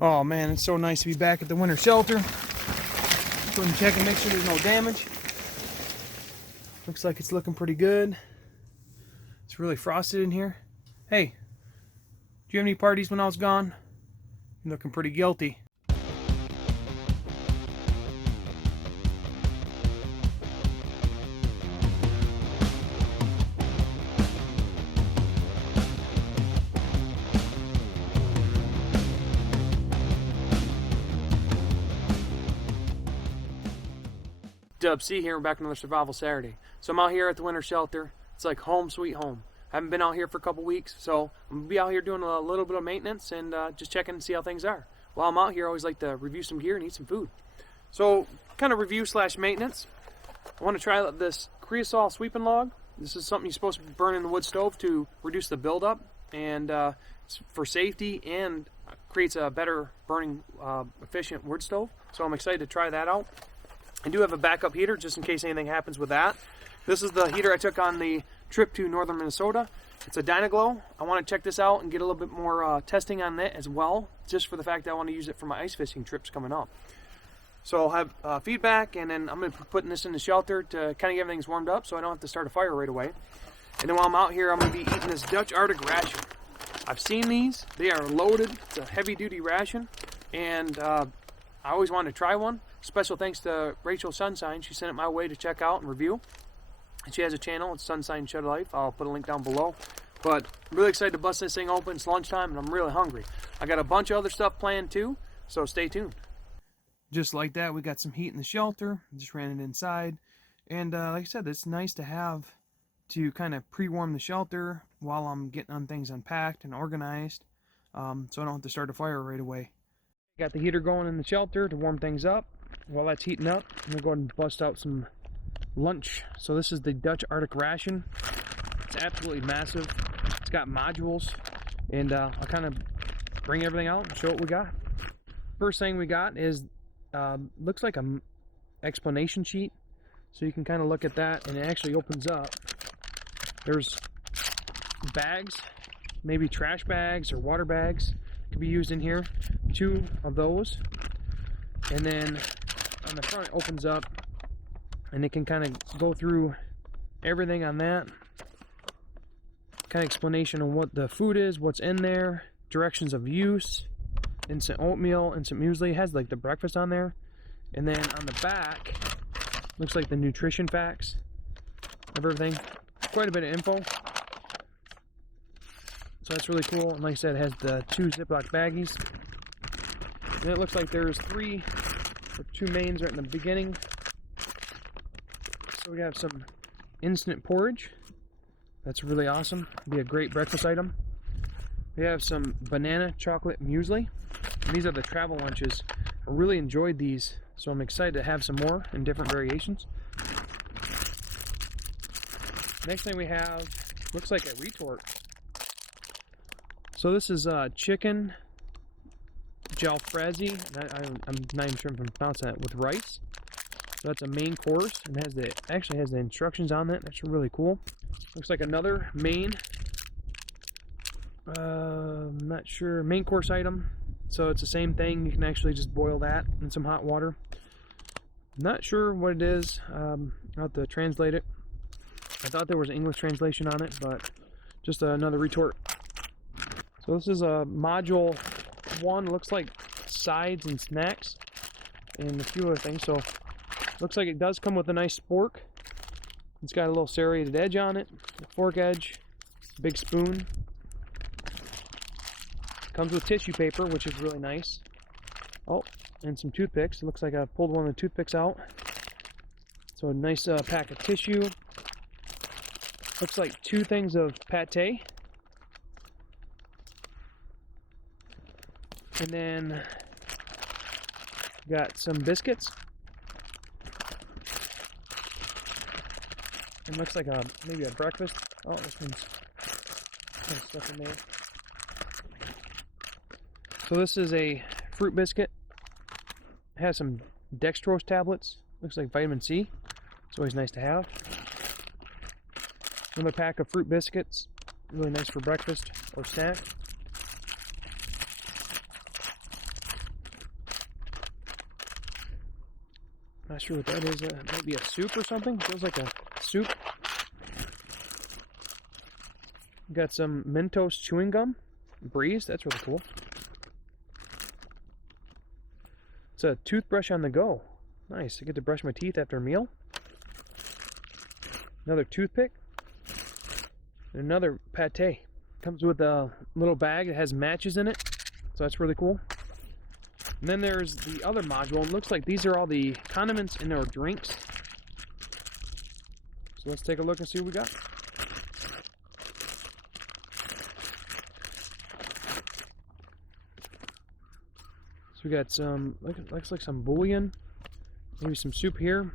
Oh man, it's so nice to be back at the winter shelter. Go ahead and check and make sure there's no damage. Looks like it's looking pretty good. It's really frosted in here. Hey, do you have any parties when I was gone? You're looking pretty guilty. Dub C here, we're back another Survival Saturday. So I'm out here at the winter shelter. It's like home sweet home. I haven't been out here for a couple weeks, so I'm going to be out here doing a little bit of maintenance and just checking to see how things are. While I'm out here, I always like to review some gear and eat some food. So, kind of review slash maintenance. I want to try this creosote sweeping log. This is something you're supposed to burn in the wood stove to reduce the buildup and for safety, and creates a better burning efficient wood stove. So I'm excited to try that out. I do have a backup heater just in case anything happens with that. This is the heater I took on the trip to northern Minnesota. It's a Dyno. I want to check this out and get a little bit more testing on that as well, just for the fact that I want to use it for my ice fishing trips coming up. So I'll have feedback, and then I'm going to be putting this in the shelter to kind of get everything warmed up so I don't have to start a fire right away. And then while I'm out here, I'm going to be eating this Dutch Artic Ration. I've seen these. They are loaded. It's a heavy-duty ration, and I always wanted to try one. Special thanks to Rachel Sunshine. She sent it my way to check out and review. And she has a channel. It's Sunshine Shed Life. I'll put a link down below. But I'm really excited to bust this thing open. It's lunchtime, and I'm really hungry. I got a bunch of other stuff planned too, so stay tuned. Just like that, we got some heat in the shelter. Just ran it inside. And like I said, it's nice to have to kind of pre-warm the shelter while I'm getting on things unpacked and organized, so I don't have to start a fire right away. Got the heater going in the shelter to warm things up. While that's heating up, I'm going to go ahead and bust out some lunch. So this is the Dutch Artic Ration. It's absolutely massive. It's got modules, and I'll kind of bring everything out and show what we got. First thing we got is, looks like a explanation sheet. So you can kind of look at that, and it actually opens up. There's bags, maybe trash bags or water bags could be used in here. 2 of those. And then on the front it opens up, and it can kind of go through everything on that. Kind of explanation on what the food is, what's in there, directions of use, instant oatmeal, instant muesli. It has like the breakfast on there. And then on the back, looks like the nutrition facts of everything. Quite a bit of info. So that's really cool. And like I said, it has the 2 Ziploc baggies. And it looks like there's 3 or 2 mains right in the beginning. So we have some instant porridge. That's really awesome. Be a great breakfast item. We have some banana chocolate muesli. And these are the travel lunches. I really enjoyed these, so I'm excited to have some more in different variations. Next thing we have looks like a retort. So this is chicken jalfrezi. I'm not even sure if I'm pronouncing that, with rice. So that's a main course, and actually has the instructions on that. That's really cool. Looks like another main. I'm not sure, main course item. So it's the same thing. You can actually just boil that in some hot water. Not sure what it is. I'll have to translate it. I thought there was an English translation on it, but just another retort. So this is a module 1. Looks like sides and snacks and a few other things. So looks like it does come with a nice spork. It's got a little serrated edge on it, a fork edge, big spoon. Comes with tissue paper, which is really nice. Oh, and some toothpicks. It looks like I pulled one of the toothpicks out. So a nice pack of tissue. Looks like 2 things of pate. And then got some biscuits. It looks like maybe a breakfast. Oh, this one's kind of stuff in there. So this is a fruit biscuit. It has some dextrose tablets. Looks like vitamin C. It's always nice to have. Another pack of fruit biscuits. Really nice for breakfast or snack. Not sure what that is. Might be a soup or something. Feels like a soup. Got some Mentos chewing gum. Breeze. That's really cool. It's a toothbrush on the go. Nice. I get to brush my teeth after a meal. Another toothpick. And another pate. Comes with a little bag that has matches in it. So that's really cool. And then there's the other module. It looks like these are all the condiments in our drinks. So let's take a look and see what we got. So we got some, looks like some bouillon, maybe some soup here.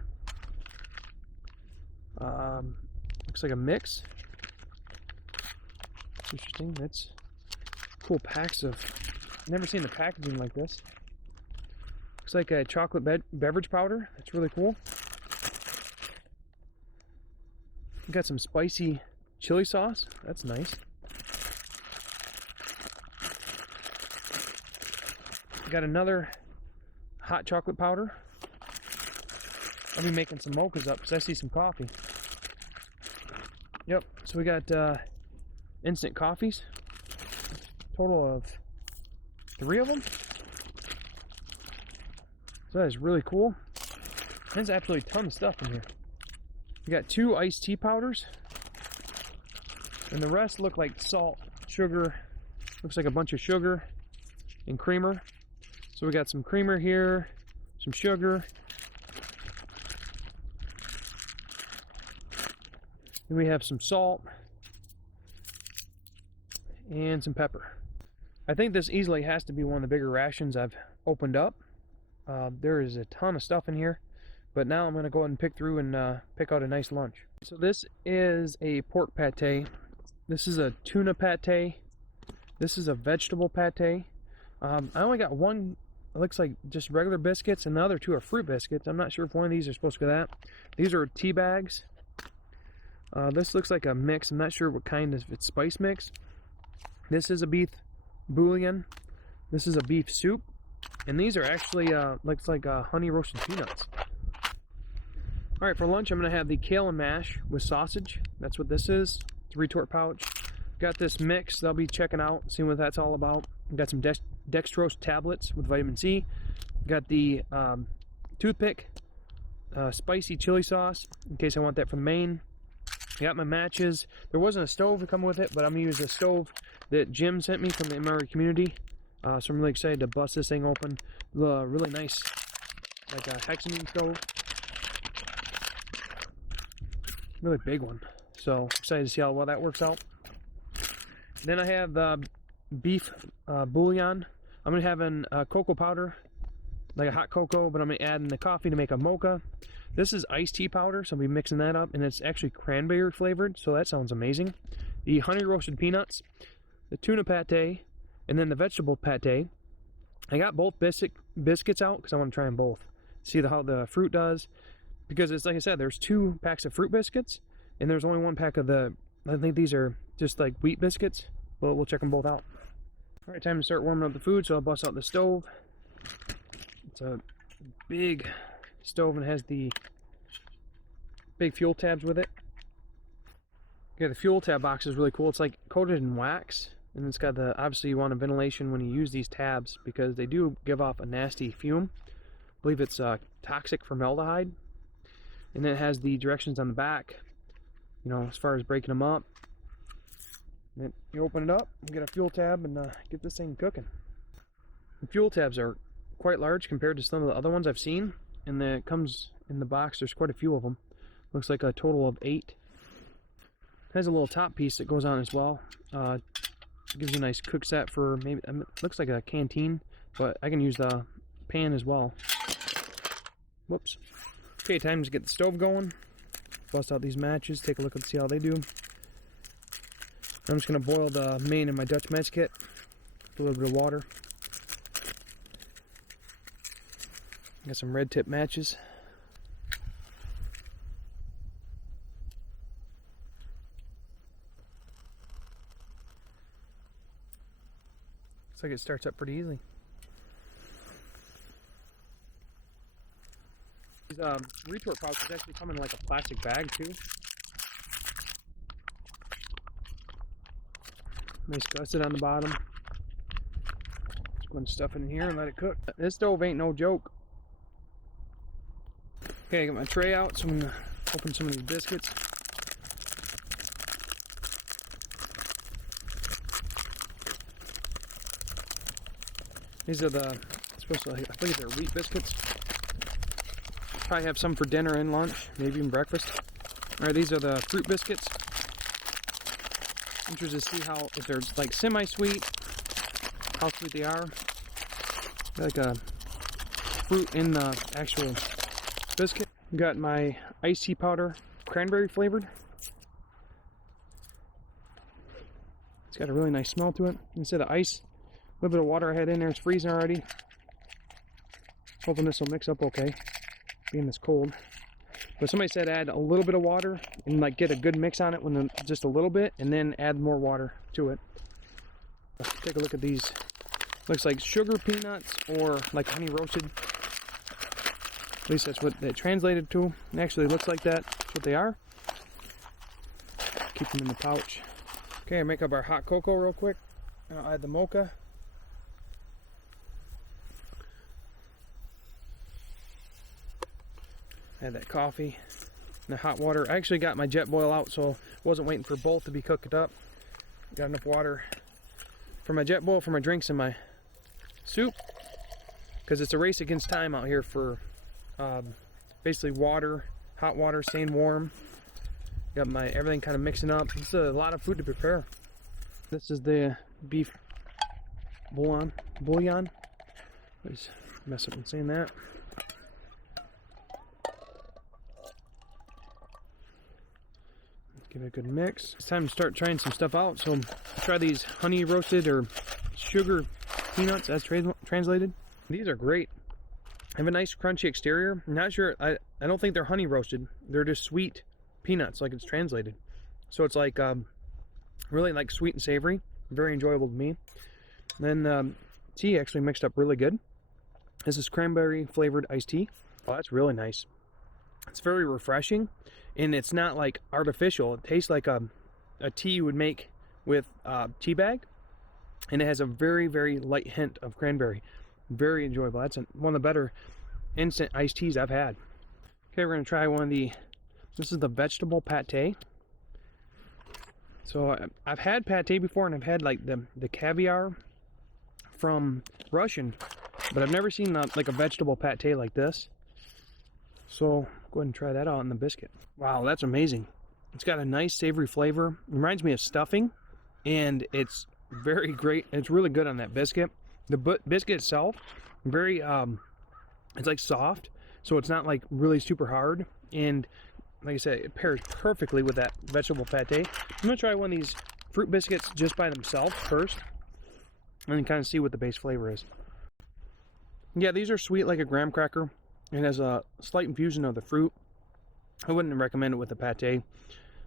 Looks like a mix. That's interesting. That's cool packs of, I've never seen the packaging like this. Looks like a chocolate beverage powder. That's really cool. We got some spicy chili sauce. That's nice. Got another hot chocolate powder. I'll be making some mochas up because I see some coffee. Yep, so we got instant coffees. Total of 3 of them. So that is really cool. There's absolutely a ton of stuff in here. We got 2 iced tea powders. And the rest look like salt, sugar. Looks like a bunch of sugar and creamer. So we got some creamer here, some sugar. Then we have some salt and some pepper. I think this easily has to be one of the bigger rations I've opened up. There is a ton of stuff in here, but now I'm going to go ahead and pick through and pick out a nice lunch. So this is a pork pate. This is a tuna pate. This is a vegetable pate. I only got one. It looks like just regular biscuits, and the other 2 are fruit biscuits. I'm not sure if one of these are supposed to be that. These are tea bags. This looks like a mix. I'm not sure what kind, if it's spice mix. This is a beef bouillon. This is a beef soup. And these are actually, looks like honey roasted peanuts. Alright, for lunch I'm going to have the kale and mash with sausage. That's what this is. It's a retort pouch. Got this mix that I'll be checking out, seeing what that's all about. Got some dextrose tablets with vitamin C. Got the toothpick, spicy chili sauce in case I want that for the main. Got my matches. There wasn't a stove to come with it, but I'm going to use a stove that Jim sent me from the MRE community. So I'm really excited to bust this thing open. Really nice, like a hexamine stove. Really big one. So excited to see how well that works out. Then I have beef bouillon. I'm going to have a cocoa powder, like a hot cocoa, but I'm going to add in the coffee to make a mocha. This is iced tea powder, so I'll be mixing that up, and it's actually cranberry flavored, so that sounds amazing. The honey roasted peanuts, the tuna pate, and then the vegetable pate. I got both biscuits out because I want to try them both. See how the fruit does. Because it's like I said, there's 2 packs of fruit biscuits, and there's only 1 pack of I think these are just like wheat biscuits. But we'll check them both out. Alright, time to start warming up the food, so I'll bust out the stove. It's a big stove and it has the big fuel tabs with it. Yeah, the fuel tab box is really cool. It's like coated in wax, and it's got the, obviously you want a ventilation when you use these tabs because they do give off a nasty fume. I believe it's toxic formaldehyde. And then it has the directions on the back, you know, as far as breaking them up. And you open it up, you get a fuel tab, and get this thing cooking. The fuel tabs are quite large compared to some of the other ones I've seen, and then it comes in the box. There's quite a few of them. Looks like a total of 8. It has a little top piece that goes on as well. Gives you a nice cook set for maybe, looks like a canteen, but I can use the pan as well. Whoops. Okay, time to get the stove going. Bust out these matches, take a look and see how they do. I'm just going to boil the main in my Dutch mess kit with a little bit of water. Got some red tip matches. Looks like it starts up pretty easy. These retort pouches actually come in like a plastic bag too. Nice gusset on the bottom. Just going to stuff it in here and let it cook. This stove ain't no joke. Okay, I got my tray out, so I'm gonna open some of these biscuits. These are the, I think they're wheat biscuits. Probably have some for dinner and lunch, maybe even breakfast. Alright, these are the fruit biscuits. Interested to see how, if they're like semi-sweet, how sweet they are. Like a fruit in the actual biscuit. Got my iced tea powder, cranberry flavored. It's got a really nice smell to it. Instead of ice, a little bit of water I had in there, it's freezing already. Hoping this will mix up okay, being this cold. But somebody said add a little bit of water and like get a good mix on it when just a little bit, and then add more water to it. Let's take a look at these. Looks like sugar peanuts or like honey roasted. At least that's what they translated to. It actually looks like that. That's what they are. Keep them in the pouch. Okay, make up our hot cocoa real quick. I'll add the mocha. Add that coffee and the hot water. I actually got my jet boil out, so wasn't waiting for both to be cooked up. Got enough water for my jet boil, for my drinks, and my soup, because it's a race against time out here for basically water, hot water, staying warm. Got my everything kind of mixing up. This is a lot of food to prepare. This is the beef bouillon. Always mess up in saying that. Give it a good mix. It's time to start trying some stuff out. So try these honey roasted or sugar peanuts as translated. These are great. Have a nice crunchy exterior. I'm not sure, I don't think they're honey roasted. They're just sweet peanuts like it's translated. So it's like really like sweet and savory. Very enjoyable to me. Then tea actually mixed up really good. This is cranberry flavored iced tea. Oh, that's really nice. It's very refreshing, and it's not like artificial. It tastes like a tea you would make with tea bag, and it has a very, very light hint of cranberry. Very enjoyable. That's one of the better instant iced teas I've had. Okay, we're gonna try one of this is the vegetable pate. So I've had pate before, and I've had like the caviar from Russian, but I've never seen like a vegetable pate like this. So go ahead and try that out in the biscuit. Wow, that's amazing. It's got a nice savory flavor. It reminds me of stuffing, and it's very great. It's really good on that biscuit. The biscuit itself, very it's like soft, so it's not like really super hard, and like I said, it pairs perfectly with that vegetable pate. I'm gonna try one of these fruit biscuits just by themselves first, and then kind of see what the base flavor is. Yeah, these are sweet like a graham cracker. It has a slight infusion of the fruit. I wouldn't recommend it with the pate.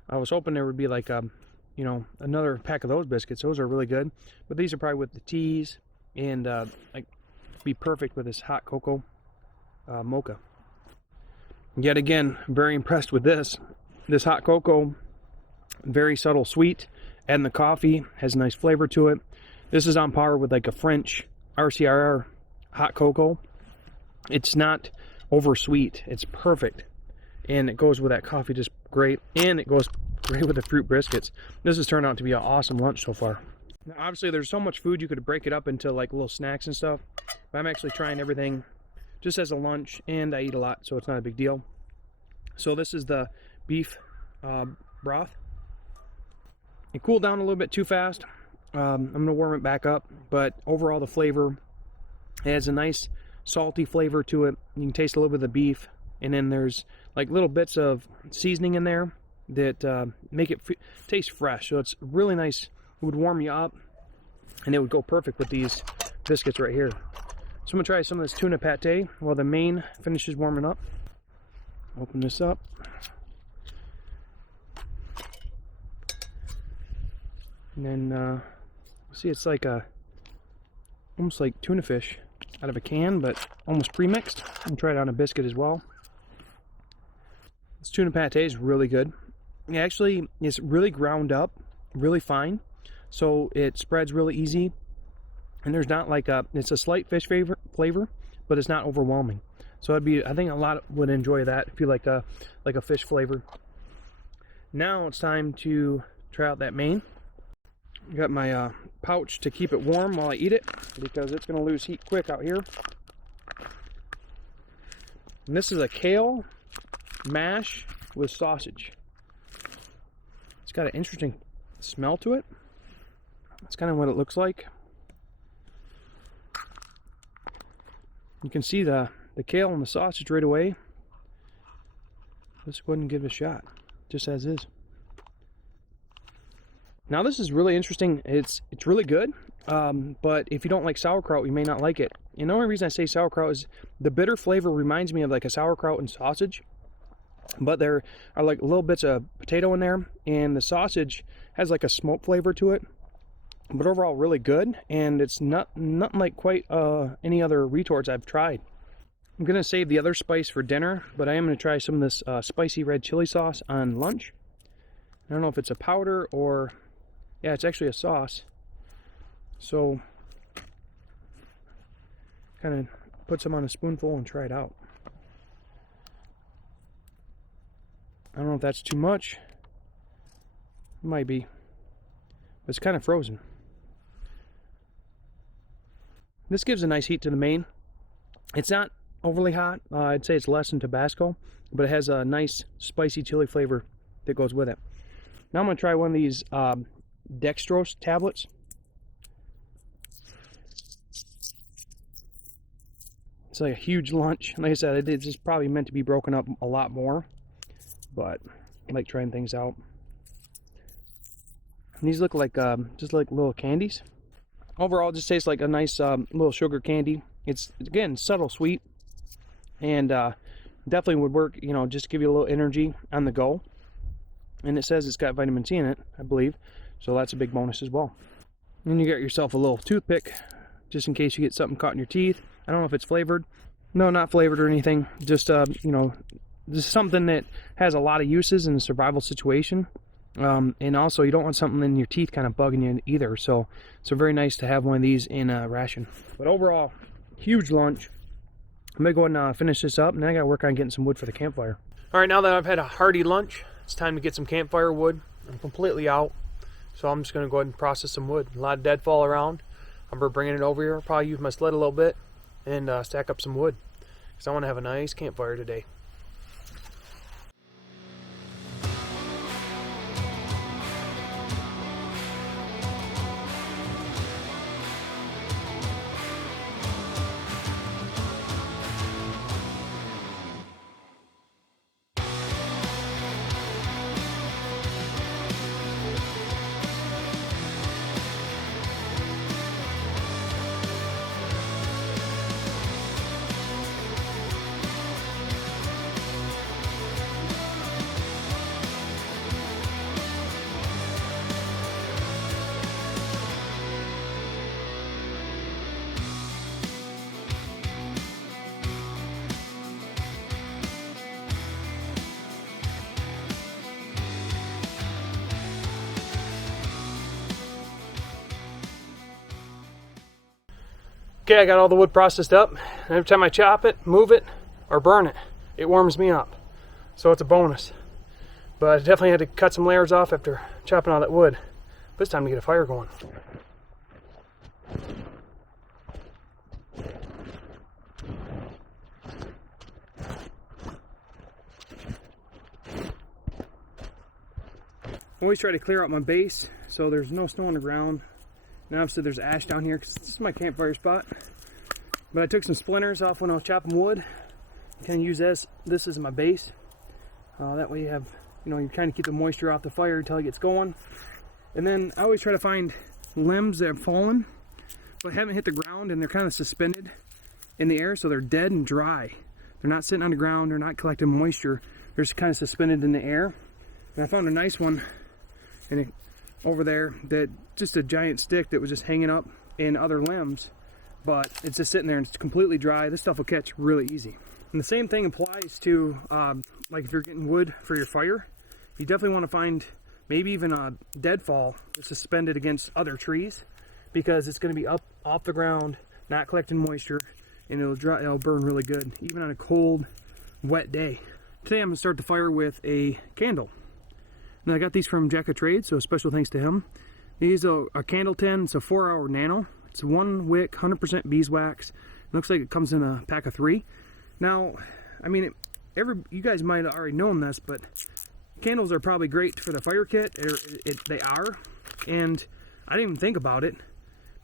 I was hoping there would be like you know, another pack of those biscuits. Those are really good. But these are probably with the teas, and like be perfect with this hot cocoa mocha. Yet again, very impressed with this. This hot cocoa, very subtle sweet, and the coffee has a nice flavor to it. This is on par with like a French RCR hot cocoa. It's not over sweet. It's perfect, and it goes with that coffee just great, and it goes great with the fruit biscuits. This has turned out to be an awesome lunch so far. Now, obviously there's so much food you could break it up into like little snacks and stuff, but I'm actually trying everything just as a lunch, and I eat a lot, so it's not a big deal. So this is the beef broth. It cooled down a little bit too fast. I'm gonna warm it back up, but overall the flavor, it has a nice salty flavor to it. You can taste a little bit of the beef, and then there's like little bits of seasoning in there that make it taste fresh. So it's really nice. It would warm you up, and it would go perfect with these biscuits right here. So I'm gonna try some of this tuna pate while the main finishes warming up. Open this up. And then see, it's like almost like tuna fish out of a can, but almost pre-mixed. I'm gonna try it on a biscuit as well. This tuna pate is really good. It actually is really ground up, really fine, so it spreads really easy. And there's not like it's a slight fish flavor, but it's not overwhelming. So I think a lot would enjoy that if you like a fish flavor. Now it's time to try out that main. I got my pouch to keep it warm while I eat it, because it's going to lose heat quick out here. And this is a kale mash with sausage. It's got an interesting smell to it. That's kind of what it looks like. You can see the kale and the sausage right away. Let's go ahead and give it a shot, just as is. Now this is really interesting. It's really good, but if you don't like sauerkraut, you may not like it. And the only reason I say sauerkraut is the bitter flavor reminds me of like a sauerkraut and sausage, but there are like little bits of potato in there, and the sausage has like a smoke flavor to it. But overall, really good, and it's nothing like quite any other retorts I've tried. I'm gonna save the other spice for dinner, but I am gonna try some of this spicy red chili sauce on lunch. I don't know if it's a powder or, yeah, it's actually a sauce. So, kind of put some on a spoonful and try it out. I don't know if that's too much. It might be. But it's kind of frozen. This gives a nice heat to the main. It's not overly hot. I'd say it's less than Tabasco, but it has a nice spicy chili flavor that goes with it. Now I'm going to try one of these dextrose tablets. It's like a huge lunch. Like I said, it's just probably meant to be broken up a lot more, but I like trying things out. And these look like just like little candies. Overall, it just tastes like a nice little sugar candy. It's, again, subtle sweet, and definitely would work, you know, just give you a little energy on the go. And it says it's got vitamin C in it, I believe, so that's a big bonus as well. And you get yourself a little toothpick, just in case you get something caught in your teeth. I don't know if it's flavored. No, not flavored or anything. Just, you know, this is something that has a lot of uses in a survival situation. And also, you don't want something in your teeth kind of bugging you either. So it's very nice to have one of these in a ration. But overall, huge lunch. I'm going to go ahead and finish this up, and then I got to work on getting some wood for the campfire. All right, now that I've had a hearty lunch, it's time to get some campfire wood. I'm completely out, so I'm just going to go ahead and process some wood. A lot of deadfall around. I'm bringing it over here. I'll probably use my sled a little bit and stack up some wood, because I want to have a nice campfire today. Okay, I got all the wood processed up. Every time I chop it, move it, or burn it, it warms me up. So it's a bonus. But I definitely had to cut some layers off after chopping all that wood. But it's time to get a fire going. I always try to clear out my base so there's no snow on the ground. Now obviously there's ash down here because this is my campfire spot. But I took some splinters off when I was chopping wood. Kind of use this as my base. That way you have, you know, you're trying to keep the moisture off the fire until it gets going. And then I always try to find limbs that have fallen but haven't hit the ground, and they're kind of suspended in the air, so they're dead and dry. They're not sitting on the ground, they're not collecting moisture, they're just kind of suspended in the air. And I found a nice one over there, that just a giant stick that was just hanging up in other limbs, but it's just sitting there and it's completely dry. This stuff will catch really easy. And the same thing applies to like if you're getting wood for your fire, you definitely want to find maybe even a deadfall suspended against other trees, because it's going to be up off the ground, not collecting moisture, and it'll burn really good even on a cold, wet day. Today I'm going to start the fire with a candle. Now I got these from Jack of Trades, so special thanks to him. These are a candle tin. It's a 4-hour nano. It's 1 wick, 100% beeswax. It looks like it comes in a pack of 3. Now, I mean, you guys might have already known this, but candles are probably great for the fire kit. They are, and I didn't even think about it,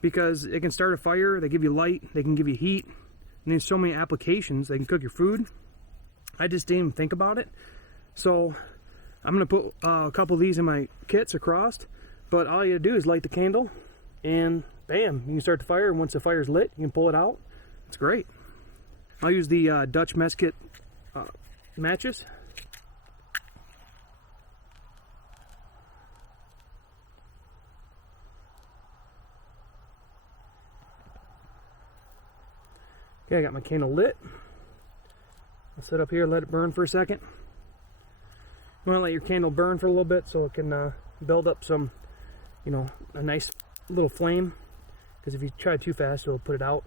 because it can start a fire. They give you light. They can give you heat. And there's so many applications. They can cook your food. I just didn't even think about it. So I'm going to put a couple of these in my kits across, but all you do is light the candle, and bam, you can start the fire. And once the fire's lit, you can pull it out. It's great. I'll use the Dutch Mesket matches. Okay, I got my candle lit. I'll sit up here, let it burn for a second. You want to let your candle burn for a little bit so it can build up some, you know, a nice little flame. Because if you try too fast, it'll put it out.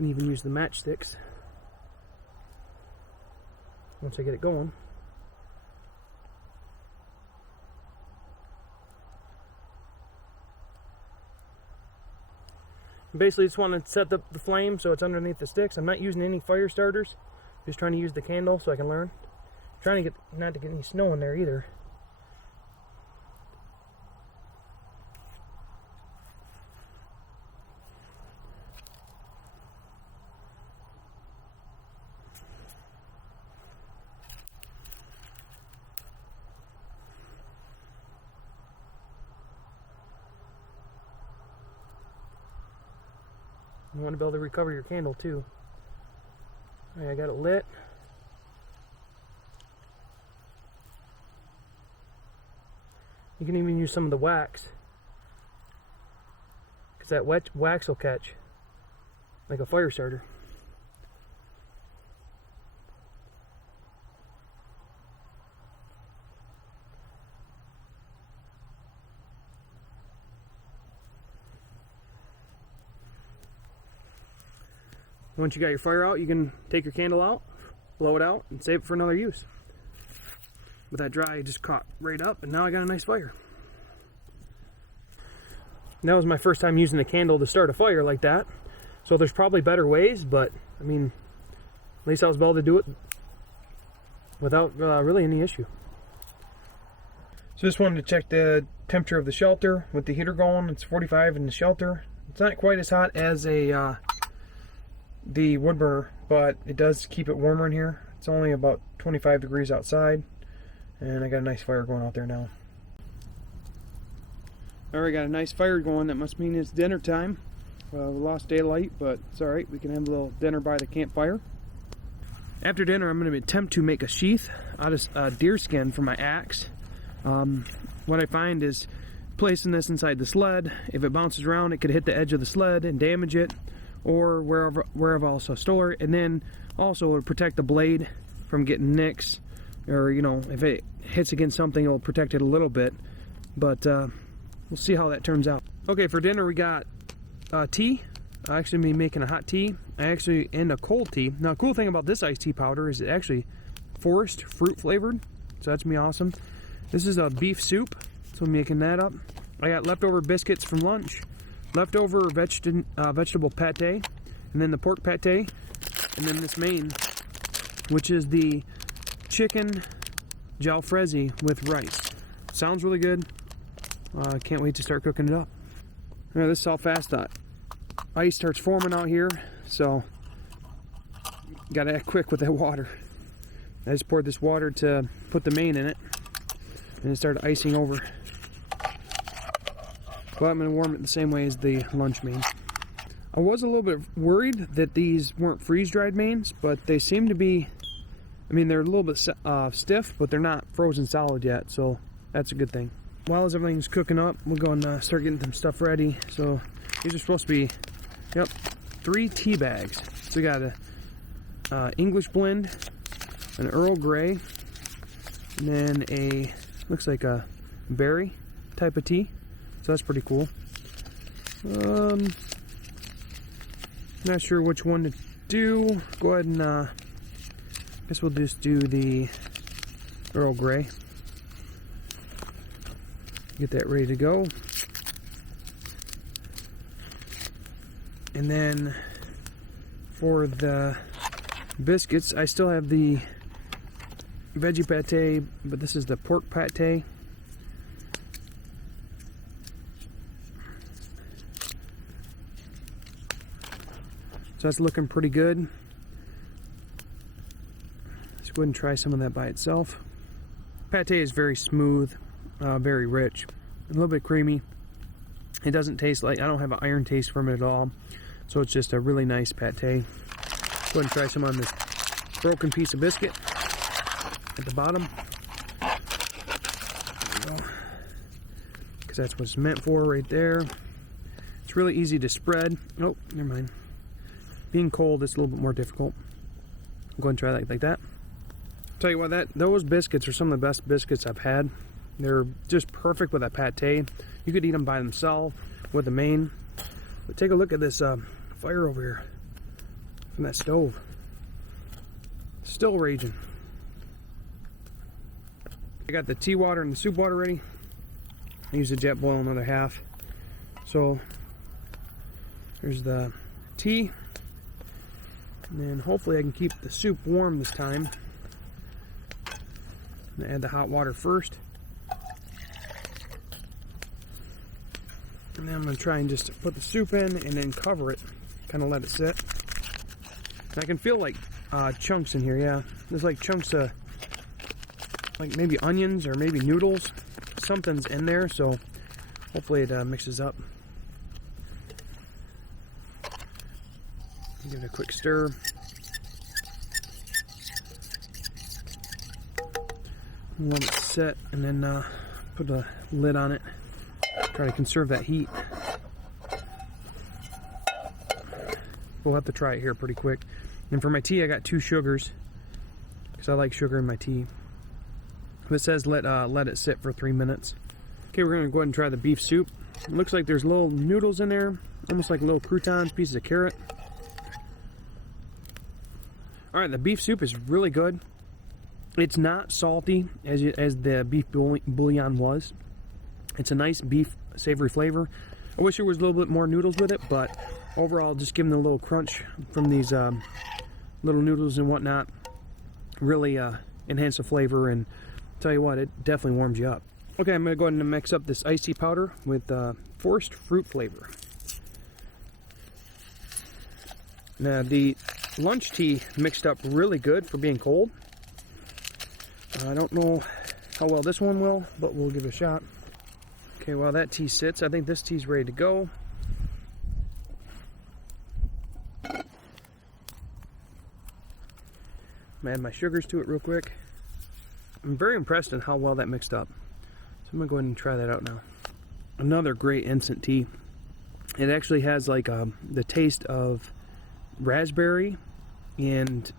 You can even use the matchsticks once I get it going. Basically just want to set the flame so it's underneath the sticks. I'm not using any fire starters, just trying to use the candle so I can learn. I'm trying to get not to get any snow in there either. You want to be able to recover your candle too. Alright, I got it lit. You can even use some of the wax, because that wet wax will catch like a fire starter. Once you got your fire out, you can take your candle out, blow it out, and save it for another use. With that dry, it just caught right up, and now I got a nice fire. That was my first time using a candle to start a fire like that. So there's probably better ways, but I mean, at least I was able to do it without really any issue. So just wanted to check the temperature of the shelter with the heater going. It's 45 in the shelter. It's not quite as hot as the wood burner, but it does keep it warmer in here. It's only about 25 degrees outside, and I got a nice fire going out there now. Alright, got a nice fire going. That must mean it's dinner time. We lost daylight, but it's alright. We can have a little dinner by the campfire. After dinner, I'm going to attempt to make a sheath out of deer skin for my axe. What I find is placing this inside the sled. If it bounces around, it could hit the edge of the sled and damage it, or wherever else I store it. And then also it would protect the blade from getting nicks, or you know, if it hits against something, it will protect it a little bit. But we'll see how that turns out. Okay, for dinner we got tea. I actually be making a hot tea. And a cold tea. Now, the cool thing about this iced tea powder is it actually forest fruit flavored, so that's me awesome. This is a beef soup, so I'm making that up. I got leftover biscuits from lunch, leftover vegetable pate, and then the pork pate, and then this main, which is the chicken jalfrezi with rice. Sounds really good. Can't wait to start cooking it up. Now, this is how fast that ice starts forming out here, so gotta act quick with that water. I just poured this water to put the main in it, and it started icing over. Well, I'm gonna warm it the same way as the lunch main. I was a little bit worried that these weren't freeze-dried mains, but they seem to be, I mean, they're a little bit stiff, but they're not frozen solid yet, so that's a good thing. while everything's cooking up, we'll go and start getting some stuff ready. So these are supposed to be, yep, 3 tea bags. So we got a English blend, an Earl Grey, and then a, looks like a berry type of tea. So that's pretty cool. Not sure which one to do. Go ahead and I guess we'll just do the Earl Grey. Get that ready to go. And then for the biscuits, I still have the veggie pate, but this is the pork pate. So that's looking pretty good. Let's go ahead and try some of that by itself. Pate is very smooth, very rich, a little bit creamy. It doesn't taste like, I don't have an iron taste from it at all. So it's just a really nice pate. Go ahead and try some on this broken piece of biscuit at the bottom. Because that's what it's meant for right there. It's really easy to spread. Oh, never mind. Being cold, it's a little bit more difficult. Go ahead and try that like that. Tell you what, those biscuits are some of the best biscuits I've had. They're just perfect with that pate. You could eat them by themselves with the main. But take a look at this fire over here from that stove. Still raging. I got the tea water and the soup water ready. I use the jet boil another half. So there's the tea. And then hopefully I can keep the soup warm this time. I'm gonna add the hot water first. And then I'm gonna try and just put the soup in and then cover it. Kind of let it sit. And I can feel like chunks in here, yeah. There's like chunks of like maybe onions or maybe noodles. Something's in there, so hopefully it mixes up. Give it a quick stir. Let it set and then put a lid on it. Try to conserve that heat. We'll have to try it here pretty quick. And for my tea, I got 2 sugars because I like sugar in my tea. It says let it sit for 3 minutes. Okay, we're gonna go ahead and try the beef soup. It looks like there's little noodles in there, almost like little croutons, pieces of carrot. All right, the beef soup is really good. It's not salty as the beef bouillon was. It's a nice beef savory flavor. I wish there was a little bit more noodles with it, but overall, just giving them a little crunch from these little noodles and whatnot really enhance the flavor, and tell you what, it definitely warms you up. Okay, I'm going to go ahead and mix up this iced tea powder with forced fruit flavor. Now, the lunch tea mixed up really good for being cold. I don't know how well this one will, but we'll give it a shot. Okay, while that tea sits, I think this tea's ready to go. I'm gonna add my sugars to it real quick. I'm very impressed on how well that mixed up. So I'm gonna go ahead and try that out now. Another great instant tea. It actually has like the taste of raspberry and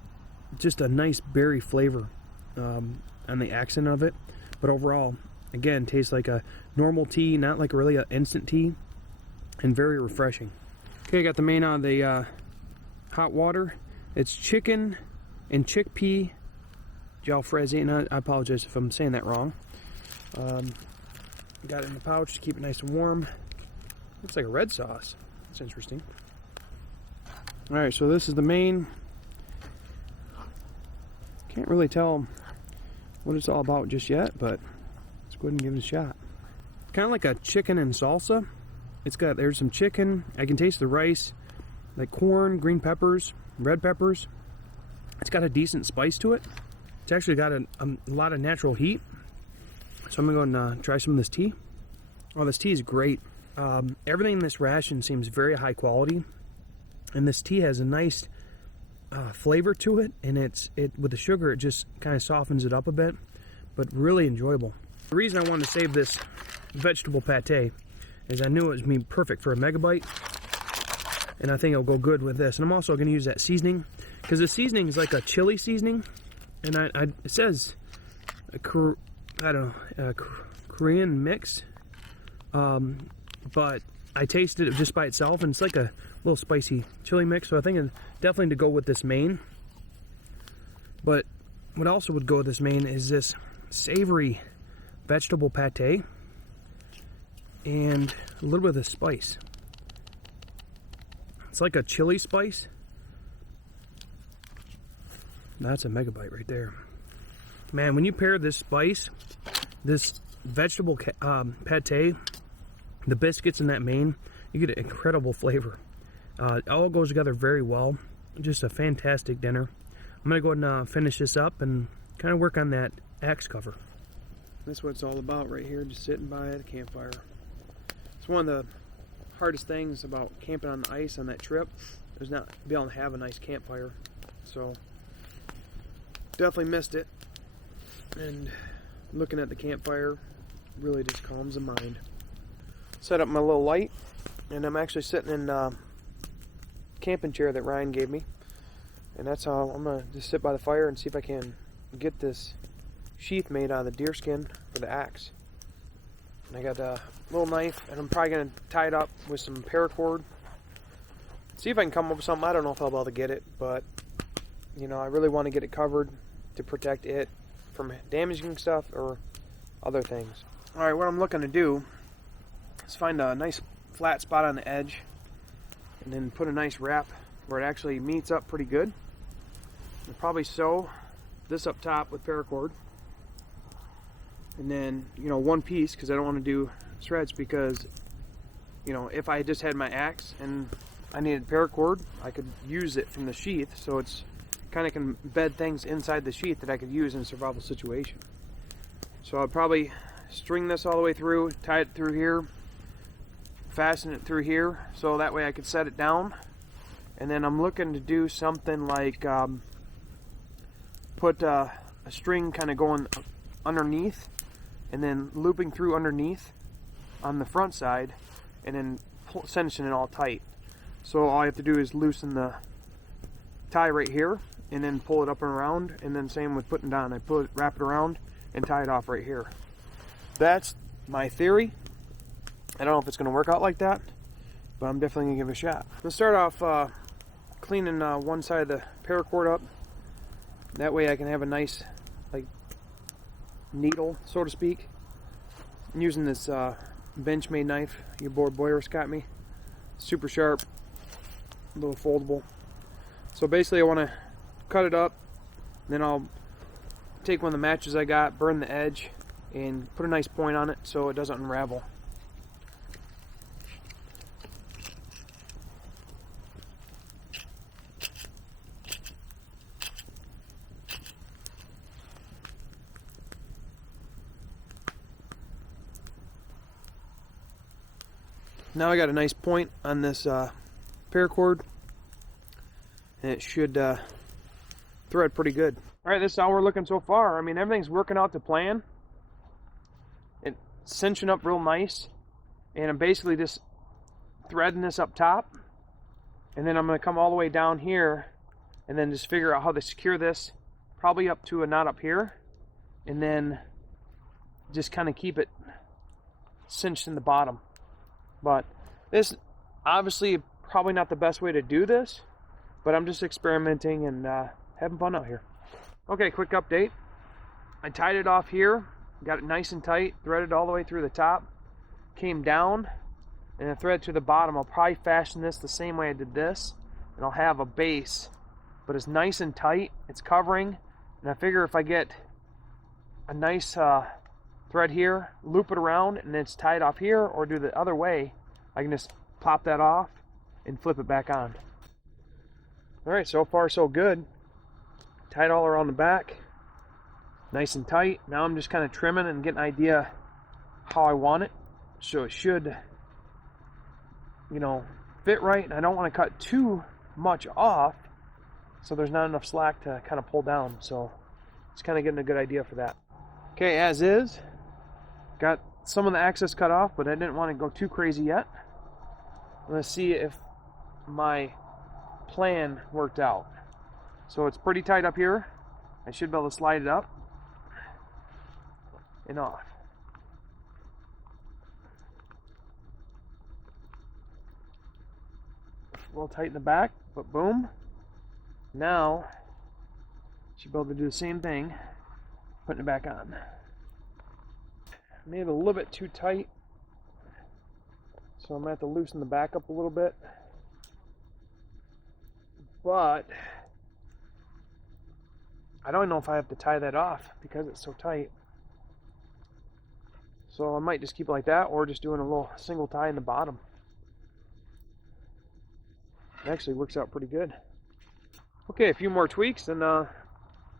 just a nice berry flavor on the accent of it. But overall, again, tastes like a normal tea, not like really an instant tea, and very refreshing. Okay, I got the main on the hot water. It's chicken and chickpea jalfrezi, and I apologize if I'm saying that wrong. Got it in the pouch to keep it nice and warm. Looks like a red sauce. That's interesting. Alright, so this is the main. Can't really tell what it's all about just yet, but let's go ahead and give it a shot. Kind of like a chicken and salsa. There's some chicken. I can taste the rice, like corn, green peppers, red peppers. It's got a decent spice to it. It's actually got a lot of natural heat. So I'm going to go and try some of this tea. Oh, this tea is great. Everything in this ration seems very high quality. And this tea has a nice flavor to it. And with the sugar, it just kind of softens it up a bit. But really enjoyable. The reason I wanted to save this vegetable pate is I knew it was going to be perfect for a megabyte, and I think it'll go good with this. And I'm also going to use that seasoning, because the seasoning is like a chili seasoning, and it says Korean mix, but I tasted it just by itself, and it's like a little spicy chili mix, so I think it's definitely to go with this main. But what also would go with this main is this savory vegetable pate and a little bit of the spice. It's like a chili spice. That's a megabyte right there. Man, when you pair this spice, this vegetable pate, the biscuits in that main, you get an incredible flavor. It all goes together very well. Just a fantastic dinner. I'm going to go ahead and finish this up and kind of work on that axe cover. That's what it's all about right here, just sitting by the campfire. It's one of the hardest things about camping on the ice on that trip, is not being able to have a nice campfire. So, definitely missed it. And looking at the campfire really just calms the mind. Set up my little light, and I'm actually sitting in a camping chair that Ryan gave me. And that's how I'm going to just sit by the fire and see if I can get this sheath made out of the deer skin for the axe. And I got a little knife, and I'm probably going to tie it up with some paracord. See if I can come up with something. I don't know if I'll be able to get it, but you know, I really want to get it covered to protect it from damaging stuff or other things. Alright, what I'm looking to do is find a nice flat spot on the edge and then put a nice wrap where it actually meets up pretty good. I'll probably sew this up top with paracord, and then, you know, one piece, because I don't want to do shreds, because, you know, if I just had my axe and I needed paracord, I could use it from the sheath, so it's kind of can bed things inside the sheath that I could use in a survival situation. So I'll probably string this all the way through, tie it through here, fasten it through here, so that way I could set it down. And then I'm looking to do something like put a string kind of going underneath, and then looping through underneath on the front side, and then cinching it all tight. So all I have to do is loosen the tie right here, and then pull it up and around, and then same with putting down. I wrap it around and tie it off right here. That's my theory. I don't know if it's going to work out like that, but I'm definitely going to give it a shot. Let's start off cleaning one side of the paracord up. That way I can have a nice, like, needle, so to speak. I'm using this Benchmade knife your boy Boyers got me. Super sharp, a little foldable. So basically I want to cut it up, then I'll take one of the matches I got, burn the edge, and put a nice point on it so it doesn't unravel. Now I got a nice point on this paracord, and it should thread pretty good. Alright, this is how we're looking so far. I mean, everything's working out to plan. It's cinching up real nice, and I'm basically just threading this up top, and then I'm going to come all the way down here and then just figure out how to secure this, probably up to a knot up here, and then just kind of keep it cinched in the bottom. But this obviously probably not the best way to do this, but I'm just experimenting and having fun out here. Okay, quick update. I tied it off here, got it nice and tight, threaded all the way through the top, came down, and then thread to the bottom. I'll probably fashion this the same way I did this, and I'll have a base, but it's nice and tight, it's covering, and I figure if I get a nice thread here, loop it around, and then it's tied off here, or do the other way, I can just pop that off and flip it back on. Alright, so far so good. Tied all around the back, nice and tight. Now I'm just kind of trimming and getting an idea how I want it, so it should, you know, fit right. And I don't want to cut too much off, so there's not enough slack to kind of pull down. So it's kind of getting a good idea for that. Okay, as is, got some of the access cut off, but I didn't want to go too crazy yet. I'm going to see if my plan worked out. So it's pretty tight up here. I should be able to slide it up and off. A little tight in the back, but boom. Now, should be able to do the same thing, putting it back on. Made it a little bit too tight, so I'm going to have to loosen the back up a little bit. But I don't know if I have to tie that off because it's so tight. So I might just keep it like that, or just doing a little single tie in the bottom. It actually works out pretty good. Okay, a few more tweaks and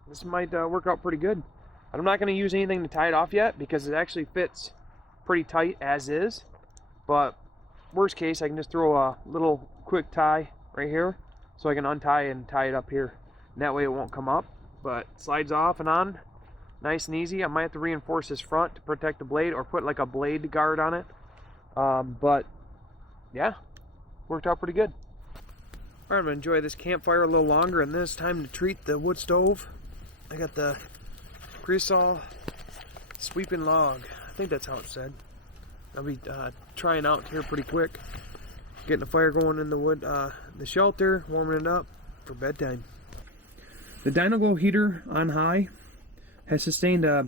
this might work out pretty good. I'm not going to use anything to tie it off yet because it actually fits pretty tight as is. But worst case, I can just throw a little quick tie right here so I can untie and tie it up here. And that way it won't come up, but it slides off and on. Nice and easy. I might have to reinforce this front to protect the blade or put like a blade guard on it. But yeah, worked out pretty good. All right, I'm going to enjoy this campfire a little longer, and then it's time to treat the wood stove. I got the Cresol sweeping log. I think that's how it's said. I'll be trying out here pretty quick. Getting the fire going in the wood, the shelter, warming it up for bedtime. The dyno glow heater on high has sustained a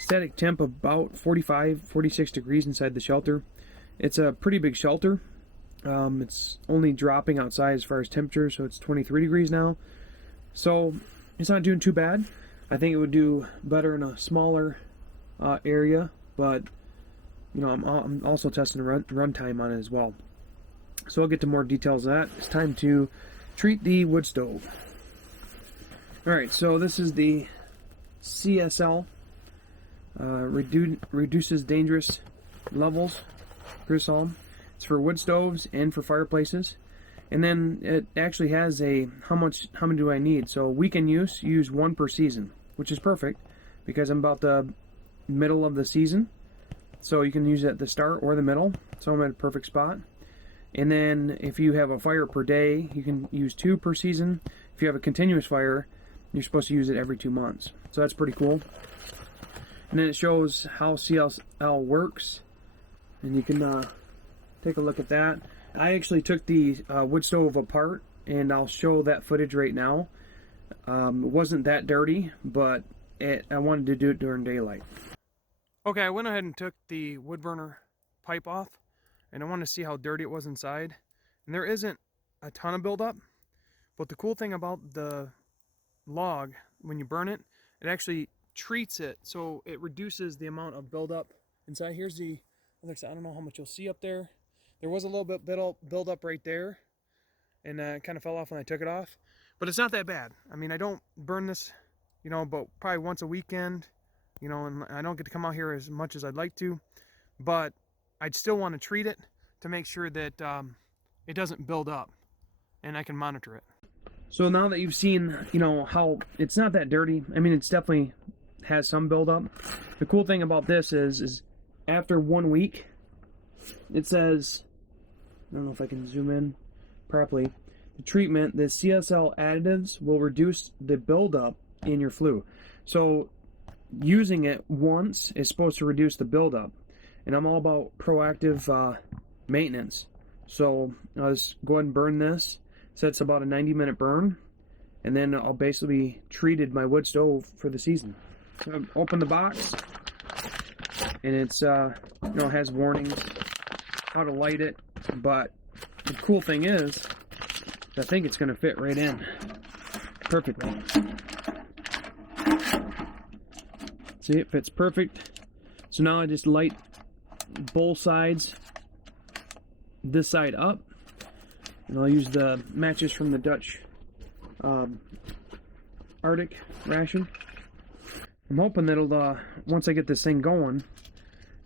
static temp of about 45-46 degrees inside the shelter. It's a pretty big shelter. It's only dropping outside as far as temperature, so it's 23 degrees now. So it's not doing too bad. I think it would do better in a smaller area, but you know, I'm also testing the run time on it as well. So I'll get to more details of that. It's time to treat the wood stove. Alright, so this is the CSL, reduces dangerous levels Cresol. It's for wood stoves and for fireplaces. And then it actually has a how many do I need? So weekend use 1 per season, which is perfect because I'm about the middle of the season. So you can use it at the start or the middle. So I'm at a perfect spot. And then if you have a fire per day, you can use 2 per season. If you have a continuous fire, you're supposed to use it every 2 months. So that's pretty cool. And then it shows how CSL works. And you can take a look at that. I actually took the wood stove apart, and I'll show that footage right now. It wasn't that dirty, but I wanted to do it during daylight. Okay, I went ahead and took the wood burner pipe off, and I wanted to see how dirty it was inside. And there isn't a ton of buildup, but the cool thing about the log, when you burn it, it actually treats it, so it reduces the amount of buildup inside. Here's the other side. I don't know how much you'll see up there. There was a little bit build up right there, and it kind of fell off when I took it off. But it's not that bad. I mean, I don't burn this, you know, but probably once a weekend, you know, and I don't get to come out here as much as I'd like to. But I'd still want to treat it to make sure that it doesn't build up, and I can monitor it. So now that you've seen, you know, how it's not that dirty. I mean, it's definitely has some buildup. The cool thing about this is after 1 week, it says, I don't know if I can zoom in properly, the treatment, the CSL additives will reduce the buildup in your flue. So using it once is supposed to reduce the buildup. And I'm all about proactive maintenance. So I'll just go ahead and burn this. So it's about a 90-minute burn. And then I'll basically treated my wood stove for the season. So I've opened the box, and it's you know, has warnings how to light it, but the cool thing is I think it's going to fit right in perfectly. See, it fits perfect. So now I just light both sides, this side up, and I'll use the matches from the Dutch Artic Ration. I'm hoping that it'll, once I get this thing going,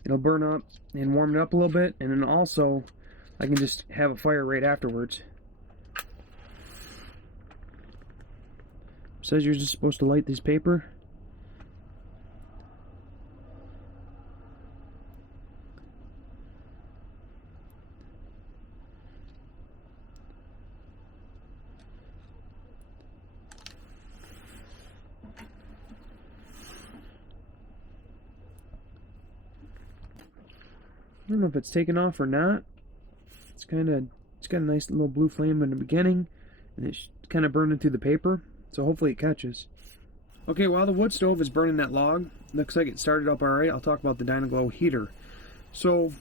it'll burn up and warm it up a little bit, and then also I can just have a fire right afterwards. It says you're just supposed to light this paper. don't know if it's taken off or not. It's got a nice little blue flame in the beginning, and it's kind of burning through the paper, so hopefully it catches. Okay, while the wood stove is burning that log, looks like it started up alright. I'll talk about the Dyno heater. So,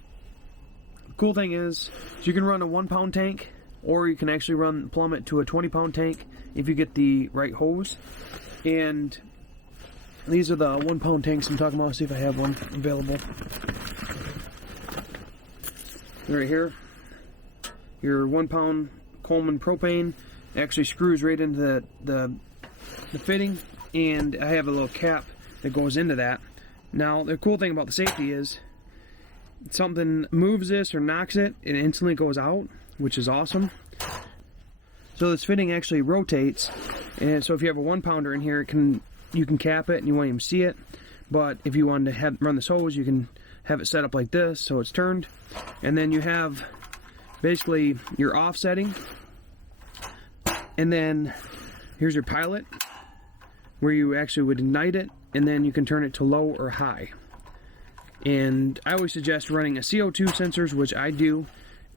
the cool thing is you can run a 1 pound tank, or you can actually plumb it to a 20 pound tank if you get the right hose. And these are the 1 pound tanks I'm talking about. Let's see if I have one available. Right here, your 1 pound Coleman propane actually screws right into the fitting, and I have a little cap that goes into that. Now, the cool thing about the safety is something moves this or knocks it, it instantly goes out, which is awesome. So this fitting actually rotates, and so if you have a 1 pounder in here, you can cap it and you won't even see it. But if you wanted to run this hose, you can have it set up like this so it's turned, and then you have basically your offsetting, and then here's your pilot where you actually would ignite it, and then you can turn it to low or high. And I always suggest running a CO2 sensors, which I do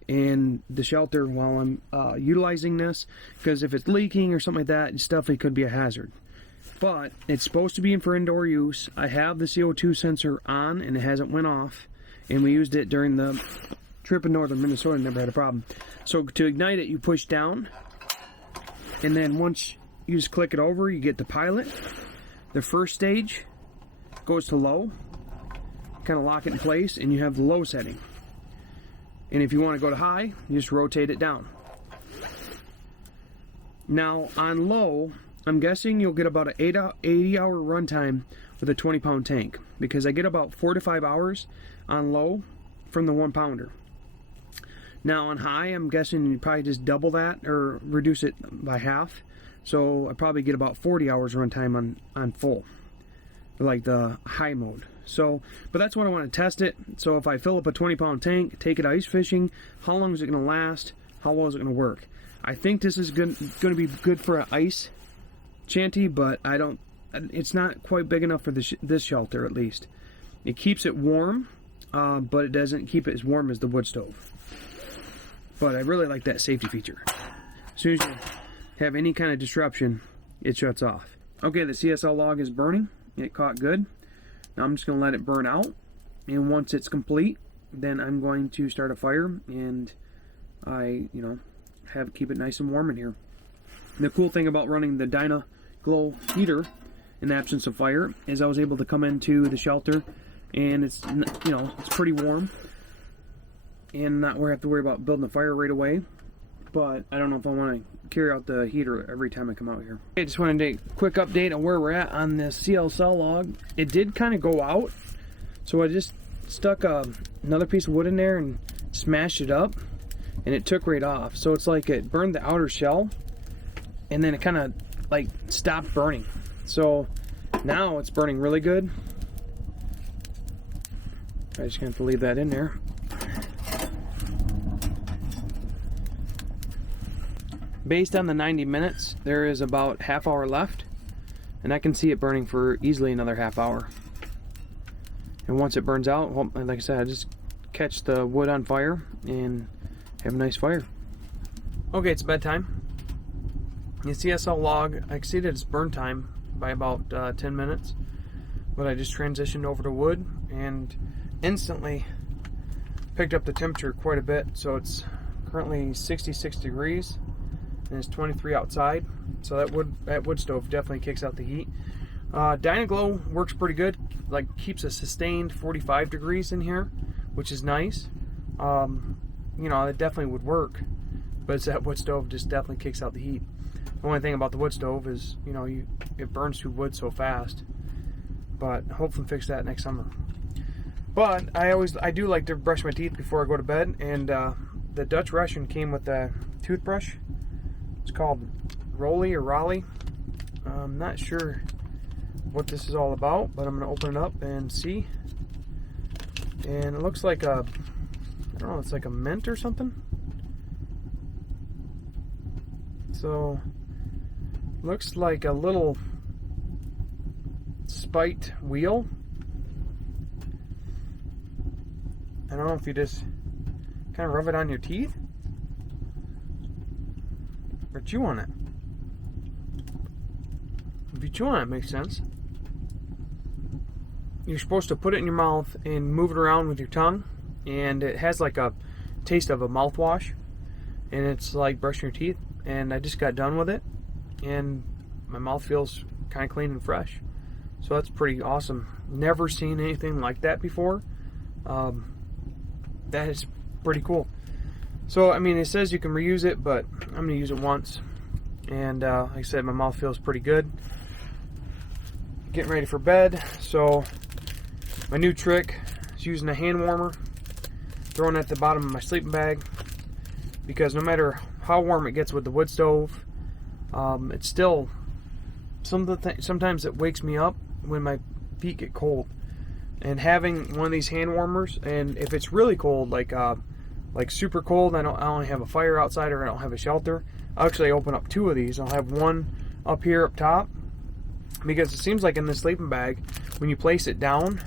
in the shelter while I'm utilizing this, because if it's leaking or something like that, it's definitely could be a hazard. But it's supposed to be for indoor use. I have the CO2 sensor on and it hasn't went off, and we used it during the trip in northern Minnesota and never had a problem. So to ignite it, you push down, and then once you just click it over, you get the pilot. The first stage goes to low, kind of lock it in place, and you have the low setting. And if you want to go to high, you just rotate it down. Now on low, I'm guessing you'll get about an 80-hour runtime with a 20 pound tank, because I get about 4 to 5 hours on low from the 1 pounder. Now on high, I'm guessing you probably just double that or reduce it by half. So I probably get about 40 hours runtime on full, like the high mode. So, but that's what I want to test it. So if I fill up a 20 pound tank, take it ice fishing, how long is it going to last? How well is it going to work? I think this is going to be good for an ice shanty, but it's not quite big enough for this shelter, at least. It keeps it warm, but it doesn't keep it as warm as the wood stove. But I really like that safety feature. As soon as you have any kind of disruption, it shuts off. Okay, the CSL log is burning. It caught good. Now I'm just going to let it burn out, and once it's complete, then I'm going to start a fire, and keep it nice and warm in here. And the cool thing about running the Dyno heater in the absence of fire is I was able to come into the shelter, and it's pretty warm, and not have to worry about building a fire right away. But I don't know if I want to carry out the heater every time I come out here. I just wanted to take a quick update on where we're at on this CSL log. It did kind of go out, so I just stuck another piece of wood in there and smashed it up, and it took right off. So it's like it burned the outer shell, and then it kind of like stopped burning. So now it's burning really good. I just have to leave that in there. Based on the 90 minutes, there is about half hour left, and I can see it burning for easily another half hour. And once it burns out, well, like I said, I just catch the wood on fire and have a nice fire. Okay, it's bedtime. The CSL log, I exceeded its burn time by about 10 minutes, but I just transitioned over to wood and instantly picked up the temperature quite a bit. So it's currently 66 degrees. And it's 23 outside, so that wood stove definitely kicks out the heat. Dyno works pretty good, like keeps a sustained 45 degrees in here, which is nice. It definitely would work, but it's that wood stove just definitely kicks out the heat. The only thing about the wood stove is, it burns through wood so fast, but hopefully fix that next summer. But I do like to brush my teeth before I go to bed, and the Dutch Ration came with a toothbrush. It's called Raleigh. I'm not sure what this is all about, but I'm going to open it up and see. And it looks like it's like a mint or something. So, looks like a little spiked wheel. I don't know if you just kind of rub it on your teeth or chew on it. If you chew on it, it makes sense. You're supposed to put it in your mouth and move it around with your tongue, and it has like a taste of a mouthwash, and it's like brushing your teeth. And I just got done with it, and my mouth feels kind of clean and fresh. So that's pretty awesome. Never seen anything like that before. That is pretty cool. So, I mean, it says you can reuse it, but I'm going to use it once. And like I said, my mouth feels pretty good. Getting ready for bed. So, my new trick is using a hand warmer, throwing it at the bottom of my sleeping bag. Because no matter how warm it gets with the wood stove, it's still, sometimes it wakes me up when my feet get cold. And having one of these hand warmers, and if it's really cold, like super cold, I only have a fire outside or I don't have a shelter, I'll actually open up 2 of these. I'll have one up here up top, because it seems like in the sleeping bag, when you place it down,